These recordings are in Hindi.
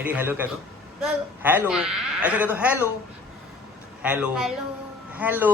एडी हेलो कह दो, हेलो ऐसा कह दो, hello hello hello.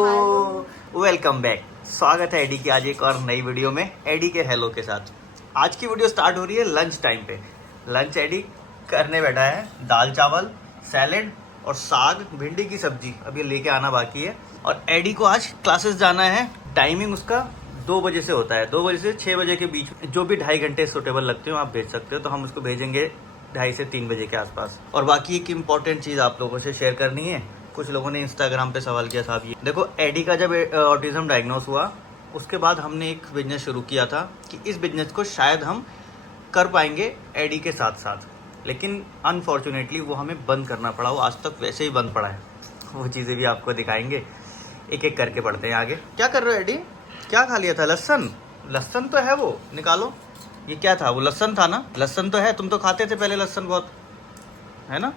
Welcome back, स्वागत है एडी की आज एक और नई वीडियो में, एडी के हेलो के साथ। आज की वीडियो स्टार्ट हो रही है लंच टाइम पे। लंच एडी करने बैठा है, दाल चावल, सैलेड और साग, भिंडी की सब्जी अभी लेके आना बाकी है। और एडी को आज क्लासेस जाना है, टाइमिंग उसका 2 बजे से होता है, 2 बजे से 6 बजे के बीच, जो भी 2.5 घंटे सूटेबल लगते हो आप भेज सकते हो। तो हम उसको भेजेंगे 2:30 से 3 बजे के आसपास। और बाकी एक इम्पॉर्टेंट चीज़ आप लोगों से शेयर करनी है। कुछ लोगों ने इंस्टाग्राम पे सवाल किया, साहब ये देखो, एडी का जब ऑटिज्म डायग्नोस हुआ उसके बाद हमने एक बिजनेस शुरू किया था कि इस बिजनेस को शायद हम कर पाएंगे एडी के साथ साथ, लेकिन अनफॉर्चुनेटली वो हमें बंद करना पड़ा। वो आज तक वैसे ही बंद पड़ा है। वो चीज़ें भी आपको दिखाएंगे, एक एक करके पढ़ते हैं आगे। क्या कर रहे हो एडी? क्या खा लिया था? लहसन? लहसन तो है, वो निकालो। ये क्या था? वो लहसन था ना? लहसन तो है, तुम तो खाते थे पहले लहसन बहुत, है ना?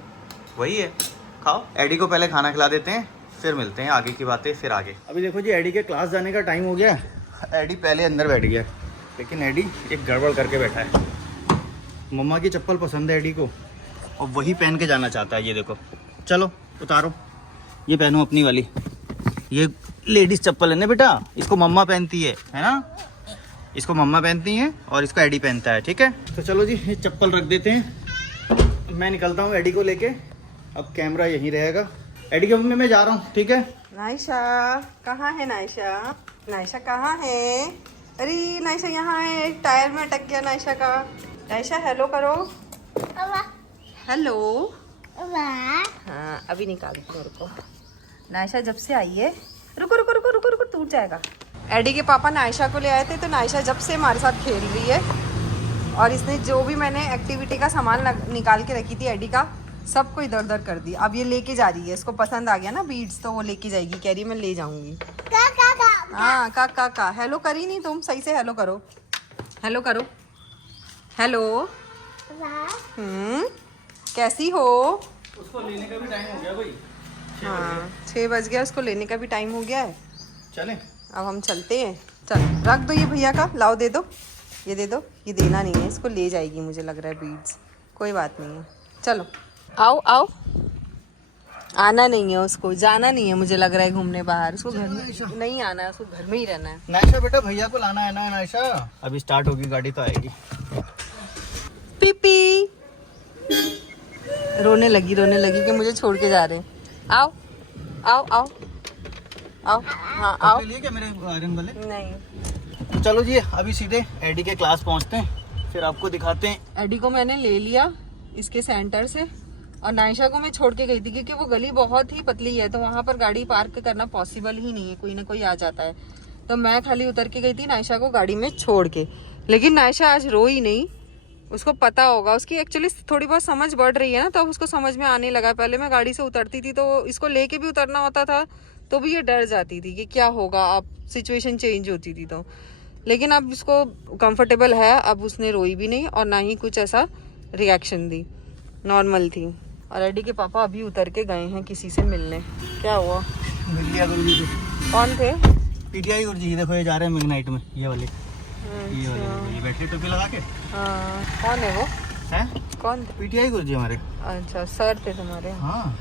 वही है, खाओ। एडी को पहले खाना खिला देते हैं, फिर मिलते हैं, आगे की बातें फिर आगे। अभी देखो जी, एडी के क्लास जाने का टाइम हो गया। एडी पहले अंदर बैठ गया, लेकिन एडी एक गड़बड़ करके बैठा है। मम्मा की चप्पल पसंद है एडी को और वही पहन के जाना चाहता है। ये देखो, चलो उतारो, ये पहनो अपनी वाली। ये लेडीज चप्पल है ना बेटा, इसको मम्मा पहनती है ना? इसको मम्मा पहनती है और इसको एडी पहनता है, ठीक है? तो चलो जी, ये चप्पल रख देते हैं, मैं निकलता हूँ एडी को लेके। अब कैमरा यहीं रहेगा। एडी के मम्मी मैं जा रहा हूँ, ठीक है? नायशा कहाँ है? नायशा, नायशा कहाँ है? अरे नायशा यहाँ है, टायर में अटक गया नायशा का। नायशा हेलो करो, हेलो। हाँ अभी निकालती हूँ, रुको। नायशा जब से आई है, रुको रुको रुको रुको रुको, टूट जाएगा। एडी के पापा नायशा को ले आए थे, तो नायशा जब से हमारे साथ खेल रही है। और इसने जो भी मैंने एक्टिविटी का सामान निकाल के रखी थी एडी का, सबको इधर उधर कर दी। अब ये लेके जा रही है, इसको पसंद आ गया ना बीड्स, तो वो लेके जाएगी। कह रही मैं ले जाऊंगी। हाँ का हेलो करी नहीं तुम, सही से हेलो करो, हेलो करो, हेलो। कैसी हो? उसको लेने का भी टाइम हो गया भाई। हाँ 6 बज गया, उसको लेने का भी टाइम हो गया है। चलें? अब हम चलते हैं। चल रख दो ये भैया का, लाओ दे दो, ये दे दो। ये देना नहीं है, इसको ले जाएगी मुझे लग रहा है बीड्स। कोई बात नहीं है, चलो आओ आओ। आना नहीं है उसको, जाना नहीं है मुझे लग रहा है घूमने बाहर। उसको घर में नहीं आना है, उसको घर में ही रहना है। नायशा बेटा, भैया को लाना है ना नायशा। अभी स्टार्ट होगी गाड़ी तो आएगी। पीपी रोने लगी कि मुझे छोड़ के जा रहे हैं। आओ आओ आओ आओ, हाँ आओ। लिए क्या मेरे आयरन वाले? नहीं, चलो जी, अभी सीधे एडी के क्लास पहुंचते हैं, फिर आपको दिखाते हैं। एडी को मैंने ले लिया इसके सेंटर से, और नायशा को मैं छोड़ के गई थी क्योंकि वो गली बहुत ही पतली है, तो वहां पर गाड़ी पार्क करना पॉसिबल ही नहीं है, कोई ना कोई आ जाता है। तो मैं खाली उतर के गई थी नायशा को गाड़ी में छोड़ के। लेकिन नायशा आज रोई नहीं, उसको पता होगा, उसकी एक्चुअली थोड़ी बहुत समझ बढ़ रही है ना, तो उसको समझ में आने लगा। पहले मैं गाड़ी से उतरती थी तो इसको लेके भी उतरना होता था, तो भी ये डर जाती थी कि क्या होगा, अब सिचुएशन चेंज होती थी तो। लेकिन अब इसको कंफर्टेबल है, अब उसने रोई भी नहीं और ना ही कुछ ऐसा रिएक्शन दी, नॉर्मल थी। और एडी के पापा अभी उतर के गए हैं किसी से मिलने। क्या हुआ? मिलिया गुरुजी से। कौन थे? पीटीआई गुरुजी, देखो ये जा रहे हैं मिडनाइट में, ये वाले। ये वाले ये बैठे टोपी लगा के। हाँ कौन है वो? हैं? कौन थे? पीटीआई गुरुजी हमारे। अच्छा सर थे तुम्हारे? हाँ।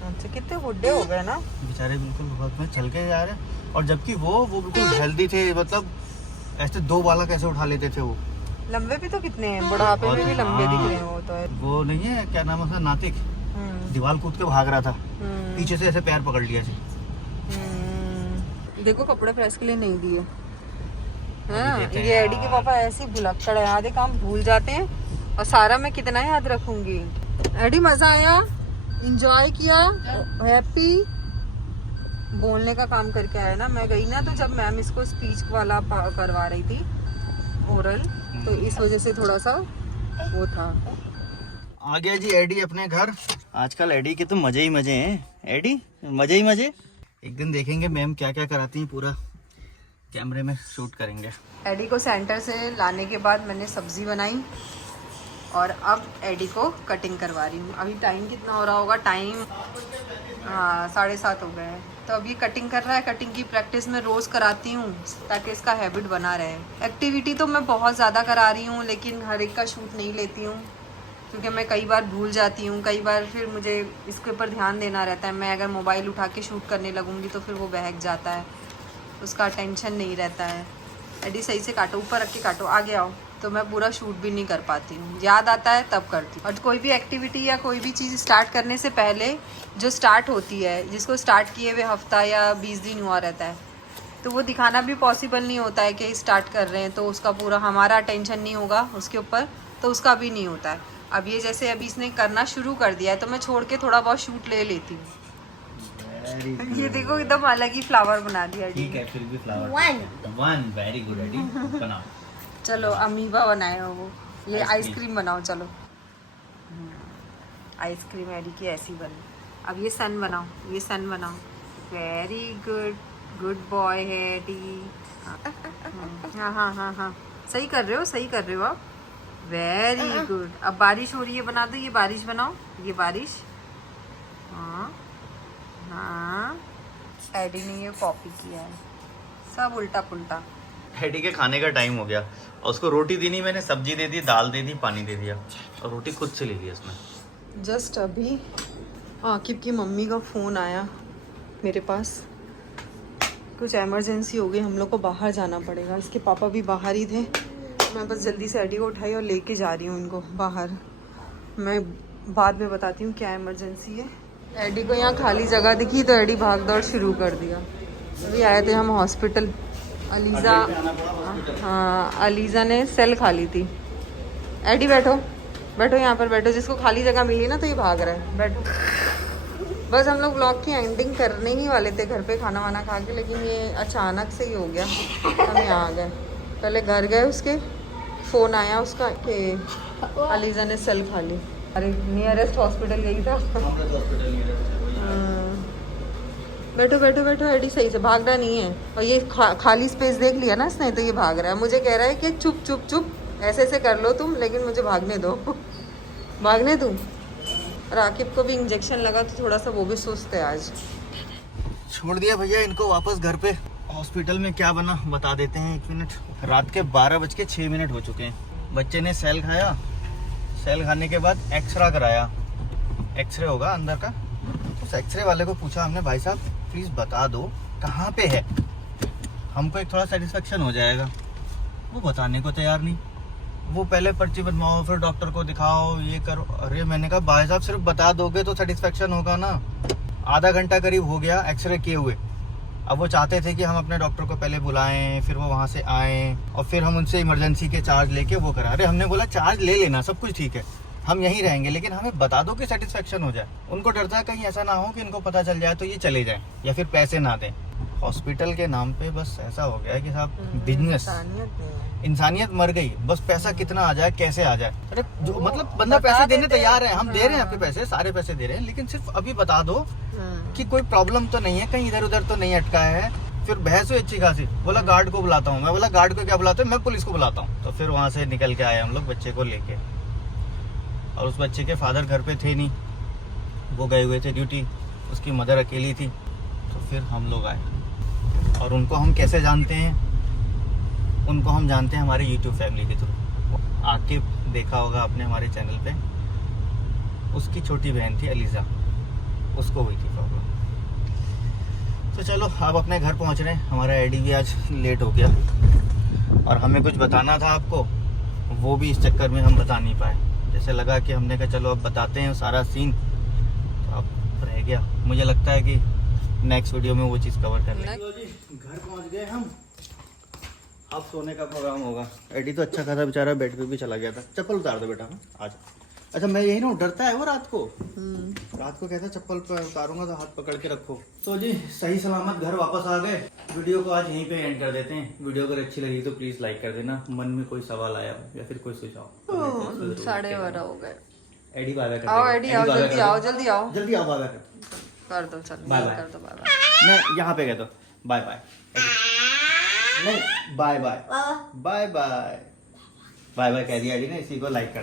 अच्छा, कितने बुढ़े हो गए ना बेचारे, बिल्कुल बहुत में चल के जा रहे हैं। और जबकि वो बिल्कुल हेल्दी थे, मतलब ऐसे 2 बालक कैसे उठा लेते थे वो। लंबे भी तो कितने हैं, बुढ़ापे में भी लंबे दिख रहे हैं वो तो है। वो नहीं है, क्या नाम है उसका, नातिक, दीवार कूद के भाग रहा था, पीछे से ऐसे पैर पकड़ लिया। देखो कपड़े प्रेस के लिए नहीं दिए। हाँ ये एडी के पापा ऐसे भुलक्कड़ है, आधे काम भूल जाते हैं। और सारा मैं कितना याद रखूंगी। एडी मजा आया, एंजॉय किया, हैप्पी। बोलने का काम करके आया ना। मैं गई ना तो जब मैम इसको स्पीच वाला करवा रही थी, ओरल, तो इस वजह से थोड़ा सा वो था। आ गया जी एडी अपने घर। आजकल एडी के तो मजे ही मजे हैं। एडी मजे ही मजे। एक दिन देखेंगे मैम क्या क्या कराती हैं, पूरा कैमरे में शूट करेंगे। एडी को सेंटर से लाने के बाद मैंने सब्जी बनाई और अब एडी को कटिंग करवा रही हूँ। अभी टाइम कितना हो रहा होगा? टाइम 7:30 हो गए हैं। तो अब ये कटिंग कर रहा है। कटिंग की प्रैक्टिस मैं रोज़ कराती हूँ ताकि इसका हैबिट बना रहे। एक्टिविटी तो मैं बहुत ज़्यादा करा रही हूँ, लेकिन हर एक का शूट नहीं लेती हूँ क्योंकि मैं कई बार भूल जाती हूँ, कई बार फिर मुझे इसके ऊपर ध्यान देना रहता है। मैं अगर मोबाइल उठा के शूट करने लगूँगी तो फिर वो बहक जाता है, उसका टेंशन नहीं रहता है। एडी सही से काटो, ऊपर रख के काटो, आगे आओ। तो मैं पूरा शूट भी नहीं कर पाती हूँ, याद आता है तब करती हूँ। और कोई भी एक्टिविटी या कोई भी चीज़ स्टार्ट करने से पहले जो स्टार्ट होती है, जिसको स्टार्ट किए हुए हफ्ता या 20 दिन हुआ रहता है, तो वो दिखाना भी पॉसिबल नहीं होता है कि स्टार्ट कर रहे हैं तो उसका पूरा हमारा अटेंशन नहीं होगा उसके ऊपर, तो उसका भी नहीं होता है। अब ये जैसे अभी इसने करना शुरू कर दिया है तो मैं छोड़ के थोड़ा बहुत शूट ले लेती हूँ। ये देखो एकदम अलग ही फ्लावर बना दिया। ठीक है, फिर भी फ्लावर वन वेरी गुड एडी, बनाओ। चलो अमीबा बनाए हो वो, ये आइसक्रीम बनाओ। चलो आइसक्रीम एडी की ऐसी बनी। अब ये सन बनाओ, ये सन बनाओ। वेरी गुड, गुड बॉय है एडी। हाँ हाँ हाँ हाँ, सही कर रहे हो, सही कर रहे हो आप। Very good. अब बारिश हो रही है, बना दो। ये बारिश बनाओ, ये बारिश। हाँ हाँ, एडी ने ये कॉपी किया है, सब उल्टा पुल्टा। एडी के खाने का टाइम हो गया और उसको रोटी दी नहीं मैंने, सब्जी दे दी, दाल दे दी, पानी दे दिया और रोटी खुद से ले ली उसने। जस्ट अभी आकिब की मम्मी का फ़ोन आया मेरे पास, कुछ इमरजेंसी हो गई, हम लोग को बाहर जाना पड़ेगा। इसके पापा भी बाहर ही थे, मैं बस जल्दी से एडी को उठाई और लेके जा रही हूँ इनको बाहर। मैं बाद में बताती हूँ क्या इमरजेंसी है। एडी को यहाँ खाली जगह दिखी तो एडी भाग दौड़ शुरू कर दिया। अभी आए थे हम हॉस्पिटल, अलीज़ा, हाँ अलीज़ा ने सेल खा ली थी। एडी बैठो, बैठो यहाँ पर बैठो, जिसको खाली जगह मिली ना तो ये भाग रहा है, बैठो। बस हम लोग व्लॉग की एंडिंग करने ही वाले थे घर पे खाना वाना खा के, लेकिन ये अचानक से ही हो गया, हम यहाँ आ गए। पहले घर गए, उसके फ़ोन आया उसका कि अलीज़ा ने सेल खा ली। अरे नियरेस्ट हॉस्पिटल गई था। बैठो बैठो बैठो, एडी सही से भाग रहा नहीं है। और ये खाली स्पेस देख लिया ना इसने तो ये भाग रहा है। मुझे कह रहा है कि चुप चुप चुप, ऐसे ऐसे कर लो तुम, लेकिन मुझे भागने दो। भागने दूँ। राकिब को भी इंजेक्शन लगा तो थोड़ा सा वो भी सुस्त है आज। छोड़ दिया भैया इनको वापस घर पे। हॉस्पिटल में क्या बना बता देते हैं, 1 मिनट। रात के 12:06 हो चुके हैं। बच्चे ने सेल खाया, सेल खाने के बाद एक्सरा कराया, एक्सरे होगा अंदर का। उस एक्सरे वाले को पूछा हमने, भाई साहब प्लीज़ बता दो कहाँ पे है, हमको एक थोड़ा सेटिस्फेक्शन हो जाएगा। वो बताने को तैयार नहीं। वो पहले पर्ची बनवाओ, फिर डॉक्टर को दिखाओ, ये करो। अरे मैंने कहा भाई साहब सिर्फ बता दोगे तो सेटिस्फेक्शन होगा ना। आधा घंटा करीब हो गया एक्सरे किए हुए। अब वो चाहते थे कि हम अपने डॉक्टर को पहले बुलाएं, फिर वो वहाँ से आएँ और फिर हम उनसे इमरजेंसी के चार्ज लेके वो करा। अरे हमने बोला चार्ज ले लेना, सब कुछ ठीक है, हम यहीं रहेंगे, लेकिन हमें बता दो कि सेटिस्फेक्शन हो जाए। उनको डर था कहीं ऐसा ना हो कि इनको पता चल जाए तो ये चले जाएं या फिर पैसे ना दें। हॉस्पिटल के नाम पे बस ऐसा हो गया है कि साहब बिजनेस, इंसानियत मर गई। बस पैसा कितना आ जाए, कैसे आ जाए। अरे जो मतलब बंदा पैसे देने तैयार है, हम दे रहे हैं आपके पैसे, सारे पैसे दे रहे हैं, लेकिन सिर्फ अभी बता दो कि कोई प्रॉब्लम तो नहीं है, कहीं इधर उधर तो नहीं अटका है। फिर बहस हुई अच्छी खासी। बोला गार्ड को बुलाता हूँ। मैं बोला गार्ड को क्या बुलाते हो, मैं पुलिस को बुलाता हूँ। तो फिर वहाँ से निकल के आए हम लोग बच्चे को लेके, और उस बच्चे के फादर घर पे थे नहीं, वो गए हुए थे ड्यूटी, उसकी मदर अकेली थी। तो फिर हम लोग आए। और उनको हम कैसे जानते हैं, उनको हम जानते हैं हमारे YouTube फैमिली के थ्रू। आकिब देखा होगा आपने हमारे चैनल पे, उसकी छोटी बहन थी अलीज़ा, उसको हुई थी प्रॉब्लम। तो चलो अब अपने घर पहुंच रहे हैं। हमारा एडी भी आज लेट हो गया और हमें कुछ बताना था आपको, वो भी इस चक्कर में हम बता नहीं पाए। जैसे लगा कि हमने कहा चलो अब बताते हैं सारा सीन, तो अब रह गया। मुझे लगता है कि नेक्स्ट वीडियो में वो चीज़ कवर कर लेंगे। घर पहुंच गए हम, अब सोने का प्रोग्राम होगा। एडी तो अच्छा खासा बेचारा बेड पे भी चला गया था। चप्पल उतार दो बेटा, आज। अच्छा मैं यही ना, डरता है वो रात को कहता चप्पल उतारूंगा तो हाथ पकड़ के रखो। तो जी सही सलामत घर वापस आ गए। वीडियो को आज यहीं पे एंड कर देते हैं। वीडियो अगर अच्छी लगी तो प्लीज लाइक कर देना। मन में कोई सवाल आया या फिर कोई सुझाव, 12:30 हो गए। एडी बाय बाय आओ एडी आओ, जल्दी आओ जल्दी आओ जल्दी आओ, बाय बाय कर दो। चलो बाय बाय कर दो, बाय बाय। नहीं यहाँ पे कह दो बाय बाय, नहीं bye bye bye bye bye bye कह दिया एडी ने। इसी को लाइक कर